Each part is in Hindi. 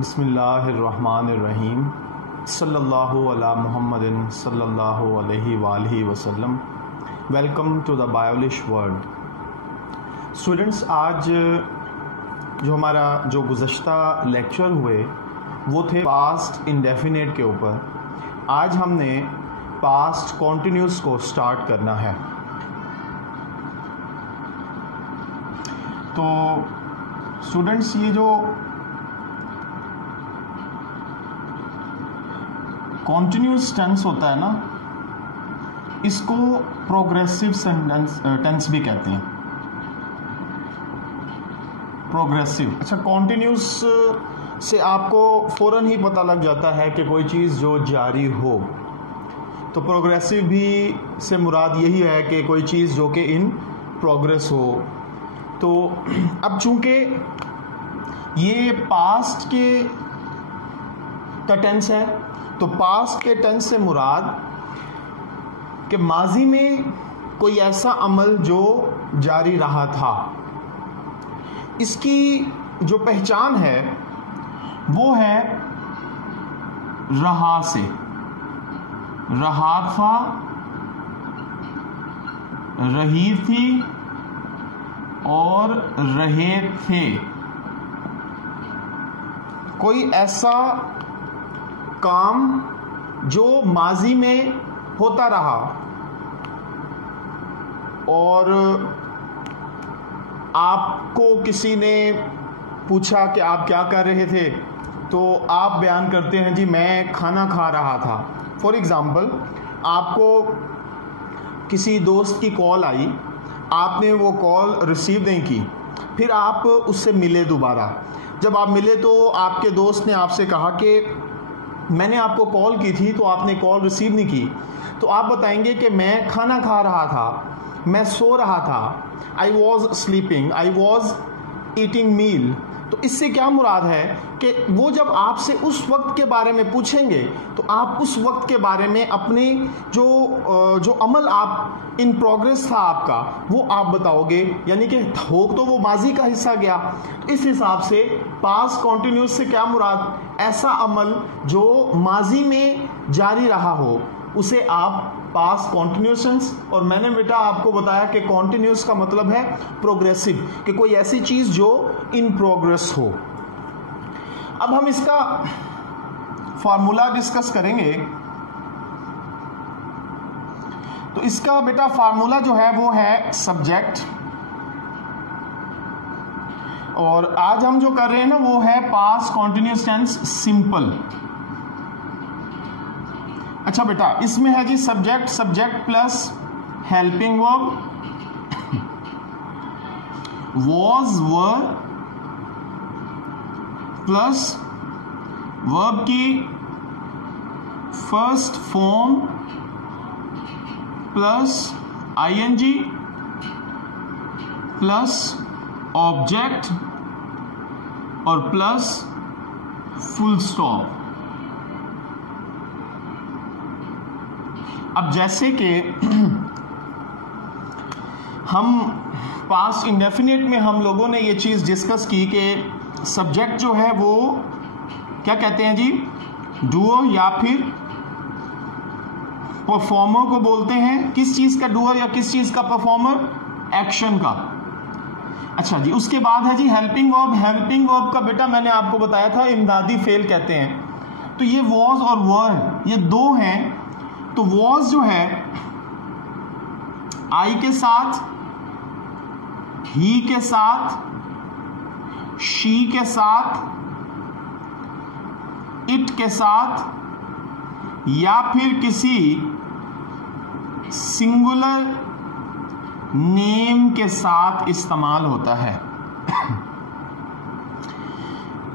बिस्मिल्लाहिर्रहमानिर्रहीम सल्लल्लाहु अला मुहम्मदिन सल्लल्लाहु अलैहि वसल्लम। Welcome to the Biolish world. Students, आज जो हमारा गुज़श्ता लेक्चर हुए वो थे पास्ट इंडेफिनिट के ऊपर। आज हमने पास्ट कॉन्टिन्यूस को स्टार्ट करना है। तो स्टूडेंट्स, ये जो कॉन्टिन्यूस टेंस होता है ना, इसको प्रोग्रेसिव टेंस भी कहते हैं। प्रोग्रेसिव। अच्छा, कॉन्टिन्यूस से आपको फ़ौरन ही पता लग जाता है कि कोई चीज़ जो जारी हो। तो प्रोग्रेसिव भी से मुराद यही है कि कोई चीज़ जो कि इन प्रोग्रेस हो। तो अब चूंकि ये पास्ट का टेंस है, तो पास्ट के टेंस से मुराद कि माजी में कोई ऐसा अमल जो जारी रहा था, इसकी जो पहचान है वो है रहा से। रहा था, रही थी और रहे थे। कोई ऐसा काम जो माजी में होता रहा और आपको किसी ने पूछा कि आप क्या कर रहे थे, तो आप बयान करते हैं जी मैं खाना खा रहा था। फॉर एग्ज़ाम्पल, आपको किसी दोस्त की कॉल आई, आपने वो कॉल रिसीव नहीं की, फिर आप उससे मिले दोबारा। जब आप मिले तो आपके दोस्त ने आपसे कहा कि मैंने आपको कॉल की थी तो आपने कॉल रिसीव नहीं की। तो आप बताएंगे कि मैं खाना खा रहा था, मैं सो रहा था, I was sleeping, I was eating meal. तो इससे क्या मुराद है कि वो जब आपसे उस वक्त के बारे में पूछेंगे तो आप उस वक्त के बारे में अपने जो अमल आप इन प्रोग्रेस था आपका, वो आप बताओगे। यानी कि हो तो वो माजी का हिस्सा गया। तो इस हिसाब से पास्ट कॉन्टिन्यूस से क्या मुराद, ऐसा अमल जो माजी में जारी रहा हो उसे आप पास्ट कॉन्टिन्यूस टेंस। और मैंने बेटा आपको बताया कि कॉन्टिन्यूस का मतलब है प्रोग्रेसिव, कि कोई ऐसी चीज जो इन प्रोग्रेस हो। अब हम इसका फार्मूला डिस्कस करेंगे। तो इसका बेटा फार्मूला जो है वो है सब्जेक्ट, और आज हम जो कर रहे हैं ना वो है पास्ट कॉन्टिन्यूस टेंस सिंपल। अच्छा बेटा, इसमें है जी subject plus helping verb, was were plus verb की first form plus ING plus object और प्लस फुल स्टॉप। अब जैसे कि हम पास्ट इंडेफिनिट में हम लोगों ने ये चीज़ डिस्कस की कि सब्जेक्ट जो है वो क्या कहते हैं जी, डूअर या फिर परफॉर्मर को बोलते हैं। किस चीज़ का डूअर या किस चीज़ का परफॉर्मर, एक्शन का। अच्छा जी, उसके बाद है जी हेल्पिंग वर्ब। हेल्पिंग वर्ब का बेटा मैंने आपको बताया था इमदादी फेल कहते हैं। तो ये वॉज और वर ये दो हैं। तो वॉज जो है आई के साथ, ही के साथ, शी के साथ, इट के साथ या फिर किसी सिंगुलर नेम के साथ इस्तेमाल होता है।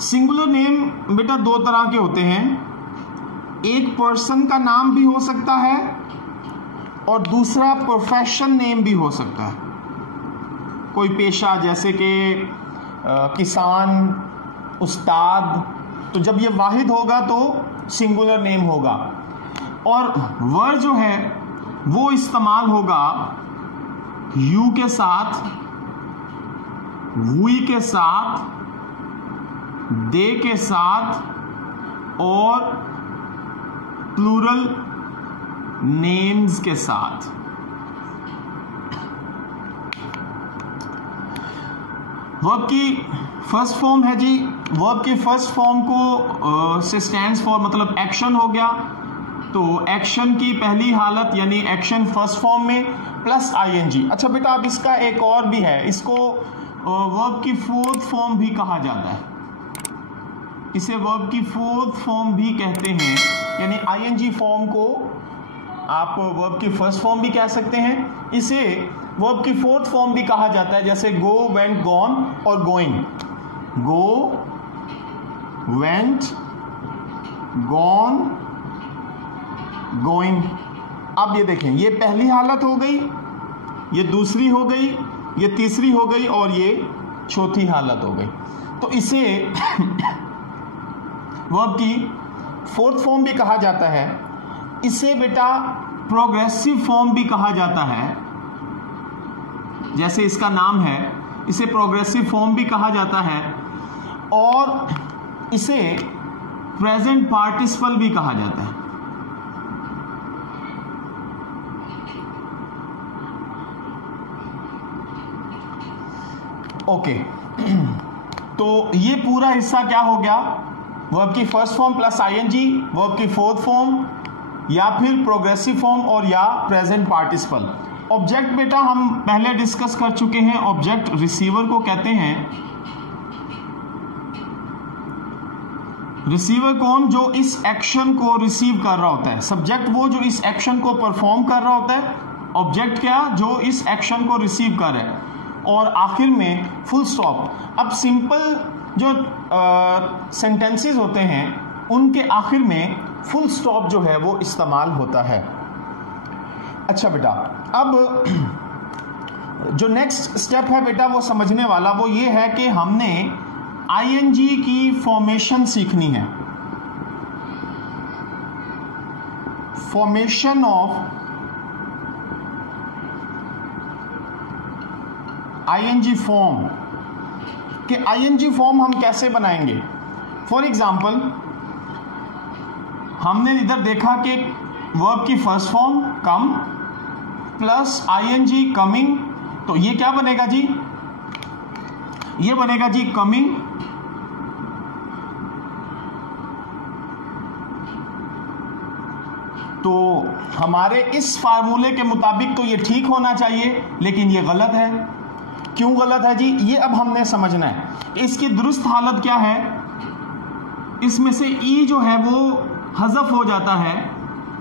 सिंगुलर नेम बेटा दो तरह के होते हैं। एक पर्सन का नाम भी हो सकता है और दूसरा प्रोफेशन नेम भी हो सकता है। कोई पेशा, जैसे कि किसान, उस्ताद। तो जब ये वाहिद होगा तो सिंगुलर नेम होगा। और वर जो है वो इस्तेमाल होगा यू के साथ, वी के साथ दे के साथ और प्लूरल नेम्स के साथ। वर्ब की फर्स्ट फॉर्म है जी, वर्ब की फर्स्ट फॉर्म को से स्टैंड्स फॉर मतलब एक्शन हो गया, तो एक्शन की पहली हालत यानी एक्शन फर्स्ट फॉर्म में प्लस आईएनजी। अच्छा बेटा अब इसका एक और भी है, इसको वर्ब की फोर्थ फॉर्म भी कहा जाता है, इसे वर्ब की फोर्थ फॉर्म भी कहते हैं, यानी आईएनजी फॉर्म को आप वर्ब की फर्स्ट फॉर्म भी कह सकते हैं, इसे वर्ब की फोर्थ फॉर्म भी कहा जाता है, जैसे गो, वेंट, गॉन और गोइंग। गो, वेंट, गॉन, गोइंग। अब ये देखें, ये पहली हालत हो गई, ये दूसरी हो गई, ये तीसरी हो गई और ये चौथी हालत हो गई। तो इसे वर्ब की फोर्थ फॉर्म भी कहा जाता है, इसे बेटा प्रोग्रेसिव फॉर्म भी कहा जाता है, जैसे इसका नाम है, इसे प्रोग्रेसिव फॉर्म भी कहा जाता है, और इसे प्रेजेंट पार्टिसिपल भी कहा जाता है। ओके तो ये पूरा हिस्सा क्या हो गया, वर्ब की first form plus ING, verb की फोर्थ फॉर्म या फिर प्रोग्रेसिव फॉर्म और या प्रेजेंट पार्टिसिपल। ऑब्जेक्ट बेटा हम पहले डिस्कस कर चुके हैं, ऑब्जेक्ट रिसीवर को कहते हैं। रिसीवर कौन, जो इस एक्शन को रिसीव कर रहा होता है, सब्जेक्ट वो जो इस एक्शन को परफॉर्म कर रहा होता है, ऑब्जेक्ट क्या, जो इस एक्शन को रिसीव कर रहा है, और आखिर में फुल स्टॉप। अब सिंपल जो सेंटेंसेस होते हैं उनके आखिर में फुल स्टॉप जो है वो इस्तेमाल होता है। अच्छा बेटा अब जो नेक्स्ट स्टेप है बेटा वो समझने वाला, वो ये है कि हमने आईएनजी की फॉर्मेशन सीखनी है। फॉर्मेशन ऑफ आईएनजी फॉर्म, कि आईएनजी फॉर्म हम कैसे बनाएंगे। फॉर एग्जाम्पल हमने इधर देखा कि वर्ब की फर्स्ट फॉर्म कम प्लस आईएनजी कमिंग, तो ये क्या बनेगा जी, ये बनेगा जी कमिंग, तो हमारे इस फार्मूले के मुताबिक तो ये ठीक होना चाहिए, लेकिन ये गलत है। क्यों गलत है जी, ये अब हमने समझना है। इसकी दुरुस्त हालत क्या है, इसमें से ई जो है वो हज़फ हो जाता है,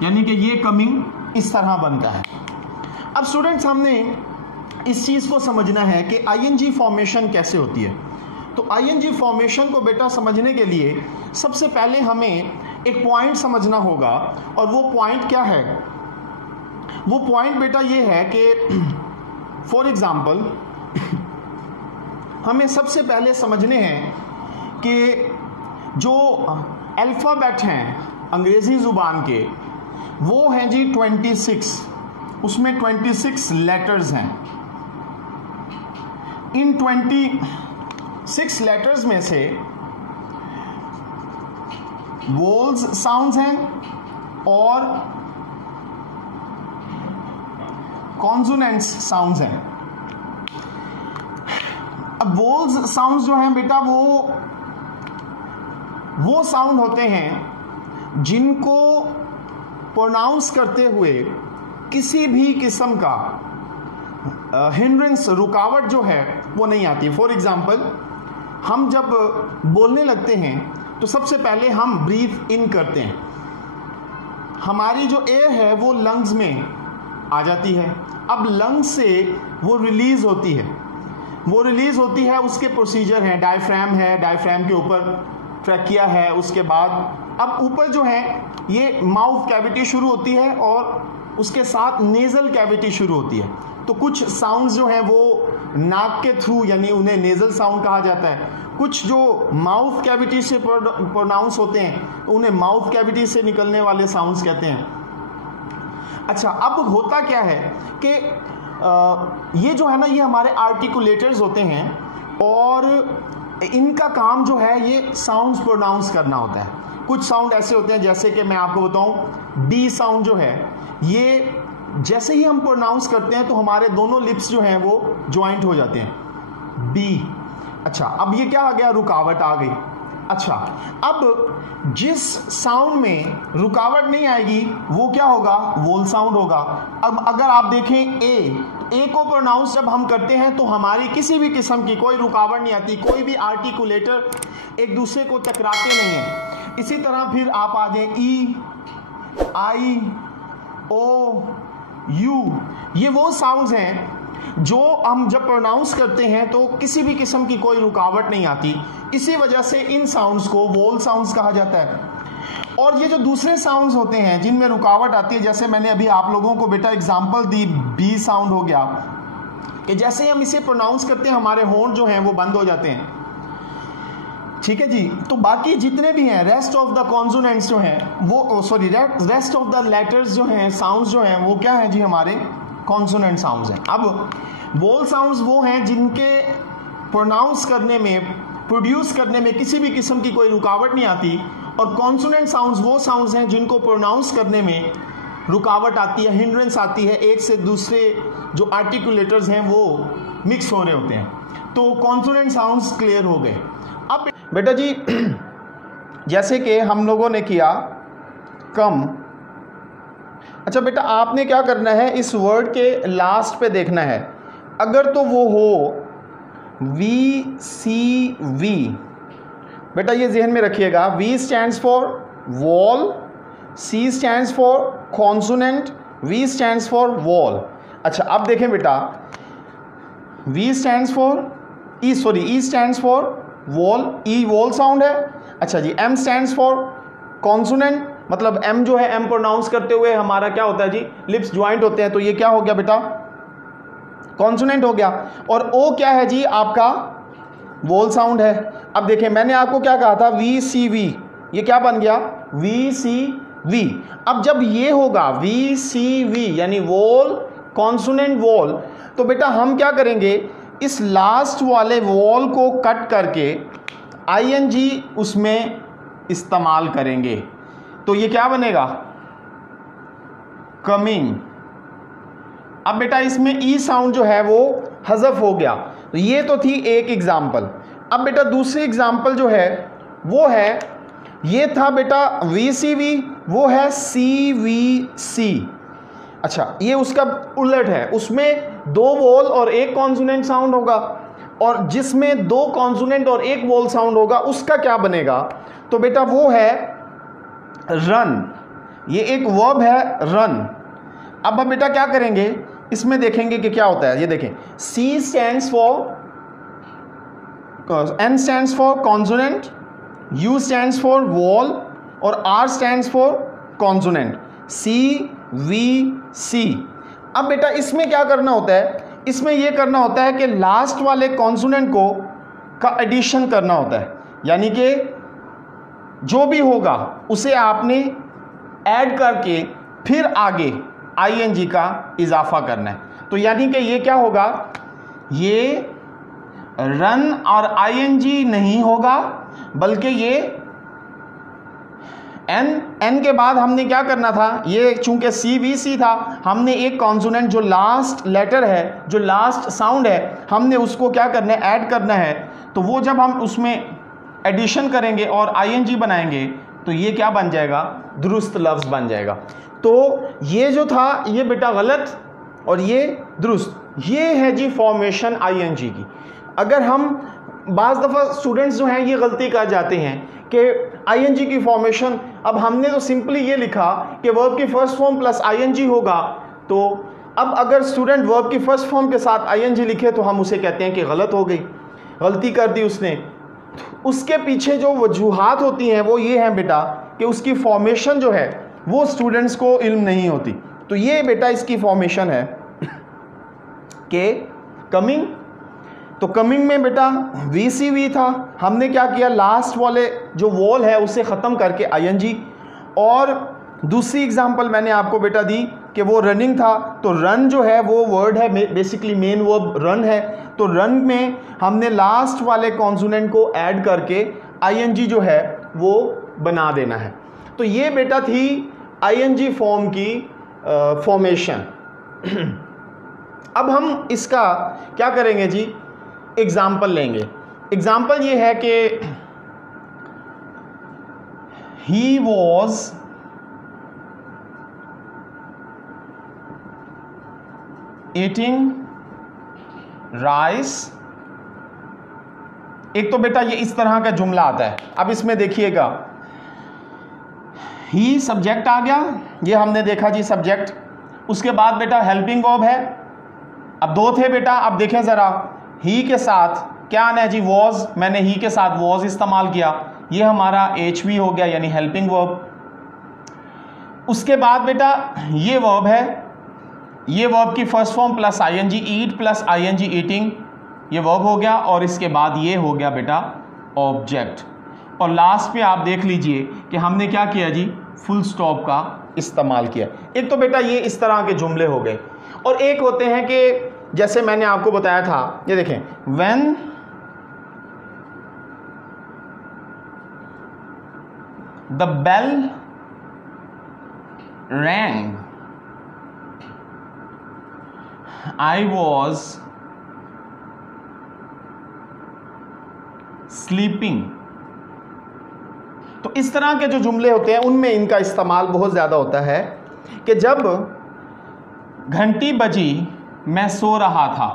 यानी कि ये कमिंग इस तरह बनता है। अब स्टूडेंट्स हमने इस चीज़ को समझना है कि आईएनजी फॉर्मेशन कैसे होती है। तो आईएनजी फॉर्मेशन को बेटा समझने के लिए सबसे पहले हमें एक पॉइंट समझना होगा, और वो पॉइंट क्या है, वो पॉइंट बेटा ये है कि फॉर एग्जाम्पल हमें सबसे पहले समझने हैं कि जो अल्फ़ाबेट हैं अंग्रेज़ी ज़ुबान के, वो हैं जी 26, उसमें 26 लेटर्स हैं। इन 26 लेटर्स में से वोल्स साउंड्स हैं और कॉन्सोनेंट्स साउंड्स हैं। अब वोल्स साउंड्स जो हैं बेटा वो साउंड होते हैं जिनको प्रोनाउंस करते हुए किसी भी किस्म का हिंड्रेंस, रुकावट जो है वो नहीं आती। फॉर एग्जाम्पल हम जब बोलने लगते हैं तो सबसे पहले हम ब्रीथ इन करते हैं, हमारी जो एयर है वो लंग्स में आ जाती है। अब लंग्स से वो रिलीज होती है, वो रिलीज होती है, उसके प्रोसीजर हैं, डायफ्राम है, डायफ्राम के ऊपर ट्रैकिया है, उसके बाद अब ऊपर जो है ये माउथ कैविटी शुरू होती है और उसके साथ नेजल कैविटी शुरू होती है। तो कुछ साउंड्स जो हैं वो नाक के थ्रू, यानी उन्हें नेजल साउंड कहा जाता है। कुछ जो माउथ कैविटी से प्रोनाउंस होते हैं तो उन्हें माउथ कैविटी से निकलने वाले साउंड्स कहते हैं। अच्छा, अब होता क्या है कि ये जो है ना, ये हमारे आर्टिकुलेटर्स होते हैं, और इनका काम जो है ये साउंड्स प्रोनाउंस करना होता है। कुछ साउंड ऐसे होते हैं, जैसे कि मैं आपको बताऊं, बी साउंड जो है ये जैसे ही हम प्रोनाउंस करते हैं तो हमारे दोनों लिप्स जो हैं वो ज्वाइंट हो जाते हैं, बी। अच्छा, अब ये क्या आ गया, रुकावट आ गई। अच्छा, अब जिस साउंड में रुकावट नहीं आएगी वो क्या होगा, वोल साउंड होगा। अब अगर आप देखें ए को प्रोनाउंस जब हम करते हैं तो हमारी किसी भी किस्म की कोई रुकावट नहीं आती, कोई भी आर्टिकुलेटर एक दूसरे को टकराते नहीं है। इसी तरह फिर आप आ जाए ई, आई, ओ, यू, ये वो साउंड्स हैं जो हम जब प्रोनाउंस करते हैं तो किसी भी किस्म की कोई रुकावट नहीं आती। इसी वजह से इन साउंड्स को वोल साउंड्स कहा जाता है। और ये जो दूसरे साउंड्स होते हैं जिनमें रुकावट आती है, जैसे मैंने अभी आप लोगों को बेटा एग्जांपल दी, बी साउंड हो गया, कि जैसे ही हम इसे प्रोनाउंस करते हैं हमारे होंठ जो हैं वो बंद हो जाते हैं। ठीक है जी। तो बाकी जितने भी हैं रेस्ट ऑफ द कॉन्सोनेंट्स जो हैं वो रेस्ट ऑफ द लेटर्स जो हैं, साउंड्स जो हैं वो क्या है जी, हमारे कॉन्सोनेंट साउंड्स हैं। अब वोल साउंड्स वो हैं जिनके प्रोनाउंस करने में, प्रोड्यूस करने में किसी भी किस्म की कोई रुकावट नहीं आती, और कॉन्सोनेंट साउंड्स वो साउंड्स हैं जिनको प्रोनाउंस करने में रुकावट आती है, हिंड्रेंस आती है, एक से दूसरे जो आर्टिकुलेटर्स हैं वो मिक्स हो रहे होते हैं। तो कॉन्सोनेंट साउंड्स क्लियर हो गए। अब बेटा जी जैसे कि हम लोगों ने किया कम, अच्छा बेटा आपने क्या करना है, इस वर्ड के लास्ट पे देखना है। अगर तो वो हो वी सी वी, बेटा ये जहन में रखिएगा, V stands for vowel, C stands for consonant, V stands for vowel. अच्छा अब देखें बेटा, V stands for E, E stands for vowel, E vowel sound है। अच्छा जी, एम स्टैंड्स फॉर कॉन्सोनेंट, मतलब एम जो है, एम प्रोनाउंस करते हुए हमारा क्या होता है जी, लिप्स ज्वाइंट होते हैं, तो ये क्या हो गया बेटा, कॉन्सोनेंट हो गया। और ओ क्या है जी, आपका वोल साउंड है। अब देखें मैंने आपको क्या कहा था, वी सी वी, ये क्या बन गया, वी सी वी। अब जब ये होगा वी सी वी यानी वोल कॉन्सोनेंट वोल, तो बेटा हम क्या करेंगे, इस लास्ट वाले वोल को कट करके आईएनजी उसमें इस्तेमाल करेंगे, तो ये क्या बनेगा, कमिंग। अब बेटा इसमें ई साउंड जो है वो हज़फ हो गया। तो ये तो थी एक एग्जाम्पल। अब बेटा दूसरी एग्जाम्पल जो है वो है, ये था बेटा वी सी वी, वो है सी वी सी। अच्छा ये उसका उलट है, उसमें दो वोल और एक कॉन्सोनेंट साउंड होगा, और जिसमें दो कॉन्सोनेंट और एक वोल साउंड होगा उसका क्या बनेगा, तो बेटा वो है रन। ये एक वर्ब है रन। अब हम बेटा क्या करेंगे, इसमें देखेंगे कि क्या होता है। ये देखें, C stands for, N stands for consonant, U stands for wall और R stands for consonant, C V C। अब बेटा इसमें क्या करना होता है, इसमें यह करना होता है कि लास्ट वाले कॉन्सोनेंट को का एडिशन करना होता है, यानी कि जो भी होगा उसे आपने ऐड करके फिर आगे आईएनजी का इजाफा करना है। तो यानी कि ये क्या होगा, ये रन और आईएनजी नहीं होगा, बल्कि ये एन के बाद हमने क्या करना था, ये चूंकि CVC था, हमने एक कॉन्सोनेंट जो लास्ट लेटर है, जो लास्ट साउंड है, हमने उसको क्या करना है, ऐड करना है। तो वो जब हम उसमें एडिशन करेंगे और आईएनजी बनाएंगे तो ये क्या बन जाएगा, दुरुस्त लफ्ज़ बन जाएगा। तो ये जो था ये बेटा गलत और ये दुरुस्त, ये है जी फॉर्मेशन आईएनजी की। अगर हम बाज़ दफ़ा स्टूडेंट्स जो हैं ये गलती कर जाते हैं कि आईएनजी की फॉर्मेशन, अब हमने तो सिंपली ये लिखा कि वर्ब की फर्स्ट फॉर्म प्लस आईएनजी होगा, तो अब अगर स्टूडेंट वर्ब की फर्स्ट फॉर्म के साथ आईएनजी लिखे तो हम उसे कहते हैं कि गलत हो गई, गलती कर दी उसने। उसके पीछे जो वजूहात होती हैं वो ये हैं बेटा कि उसकी फॉर्मेशन जो है वो स्टूडेंट्स को इल्म नहीं होती। तो ये बेटा इसकी फॉर्मेशन है कि कमिंग, तो कमिंग में बेटा VCV था, हमने क्या किया, लास्ट वाले जो वॉल है उसे ख़त्म करके आईएनजी, और दूसरी एग्जांपल मैंने आपको बेटा दी कि वो रनिंग था, तो रन जो है वो वर्ड है, बेसिकली मेन वर्ब रन है, तो रन में हमने लास्ट वाले कॉन्सोनेंट को ऐड करके आईएनजी जो है वो बना देना है। तो ये बेटा थी आईएनजी फॉर्म की फॉर्मेशन। अब हम इसका क्या करेंगे जी, एग्जाम्पल लेंगे। एग्जाम्पल ये है कि ही वॉज ईटिंग राइस। एक तो बेटा ये इस तरह का जुमला आता है। अब इसमें देखिएगा, ही सब्जेक्ट आ गया, ये हमने देखा जी सब्जेक्ट। उसके बाद बेटा हेल्पिंग वर्ब है। अब दो थे बेटा, अब देखें ज़रा, ही के साथ क्या आना है जी, वॉज। मैंने ही के साथ वॉज इस्तेमाल किया, ये हमारा एचवी हो गया यानी हेल्पिंग वर्ब। उसके बाद बेटा ये वर्ब है, ये वर्ब की फर्स्ट फॉर्म प्लस आईएनजी, ईट प्लस आईएनजी ईटिंग, ये वर्ब हो गया। और इसके बाद ये हो गया बेटा ऑब्जेक्ट। और लास्ट पे आप देख लीजिए कि हमने क्या किया जी, फुल स्टॉप का इस्तेमाल किया। एक तो बेटा ये इस तरह के जुमले हो गए, और एक होते हैं कि जैसे मैंने आपको बताया था, ये देखें, when the bell rang I was sleeping. तो इस तरह के जो जुमले होते हैं उनमें इनका इस्तेमाल बहुत ज़्यादा होता है कि जब घंटी बजी मैं सो रहा था।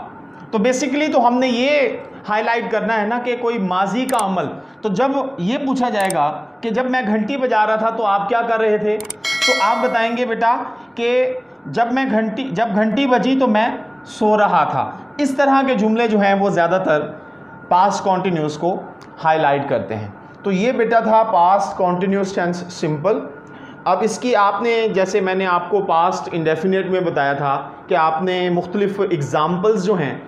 तो बेसिकली तो हमने ये हाईलाइट करना है ना कि कोई माजी का अमल। तो जब ये पूछा जाएगा कि जब मैं घंटी बजा रहा था तो आप क्या कर रहे थे, तो आप बताएंगे बेटा कि जब घंटी बजी तो मैं सो रहा था। इस तरह के जुमले जो हैं वो ज़्यादातर पास्ट कॉन्टिन्यूस को हाईलाइट करते हैं। तो ये बेटा था पास्ट कॉन्टिन्यूस टेंस सिंपल। अब इसकी आपने, जैसे मैंने आपको पास्ट इंडेफिनिट में बताया था कि आपने मुख्तलिफ एग्ज़ाम्पल्स जो हैं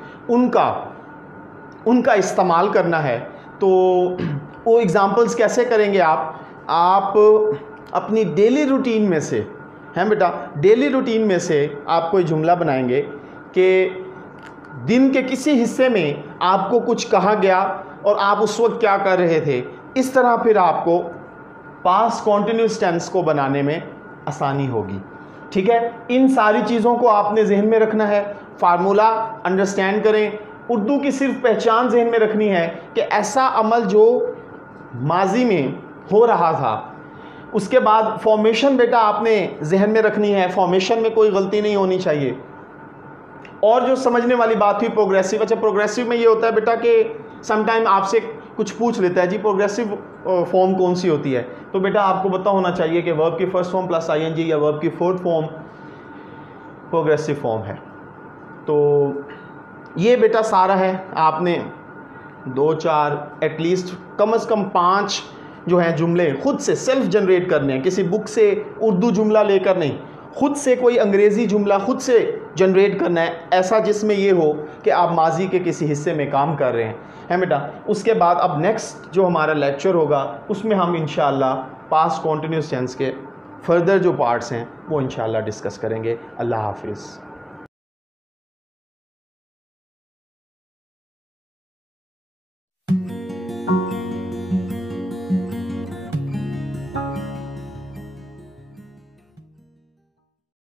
उनका इस्तेमाल करना है। तो वो एग्ज़ाम्पल्स कैसे करेंगे आप अपनी डेली रूटीन में से हैं बेटा, डेली रूटीन में से आप कोई जुमला बनाएंगे कि दिन के किसी हिस्से में आपको कुछ कहा गया और आप उस वक्त क्या कर रहे थे। इस तरह फिर आपको पास्ट कॉन्टिन्यूस टेंस को बनाने में आसानी होगी। ठीक है, इन सारी चीज़ों को आपने जहन में रखना है। फार्मूला अंडरस्टैंड करें। उर्दू की सिर्फ पहचान जहन में रखनी है कि ऐसा अमल जो माजी में हो रहा था। उसके बाद फॉर्मेशन बेटा आपने जहन में रखनी है, फॉर्मेशन में कोई गलती नहीं होनी चाहिए। और जो समझने वाली बात हुई प्रोग्रेसिव, अच्छा प्रोग्रेसिव में ये होता है बेटा कि समटाइम आपसे कुछ पूछ लेता है जी प्रोग्रेसिव फॉर्म कौन सी होती है, तो बेटा आपको पता होना चाहिए कि वर्ब की फर्स्ट फॉर्म प्लस आईएनजी या वर्ब की फोर्थ फॉर्म प्रोग्रेसिव फॉर्म है। तो ये बेटा सारा है। आपने 2-4 एटलीस्ट कम से कम 5 जो हैं जुमले खुद से सेल्फ जनरेट करने हैं, किसी बुक से उर्दू जुमला लेकर नहीं, खुद से कोई अंग्रेज़ी जुमला खुद से जनरेट करना है, ऐसा जिसमें ये हो कि आप माजी के किसी हिस्से में काम कर रहे हैं बेटा। उसके बाद अब नेक्स्ट जो हमारा लेक्चर होगा उसमें हम इंशाअल्लाह पास्ट कॉन्टिन्यूस टेंस के फर्दर जो पार्ट्स हैं वो इंशाअल्लाह डिस्कस करेंगे। अल्लाह हाफिज़।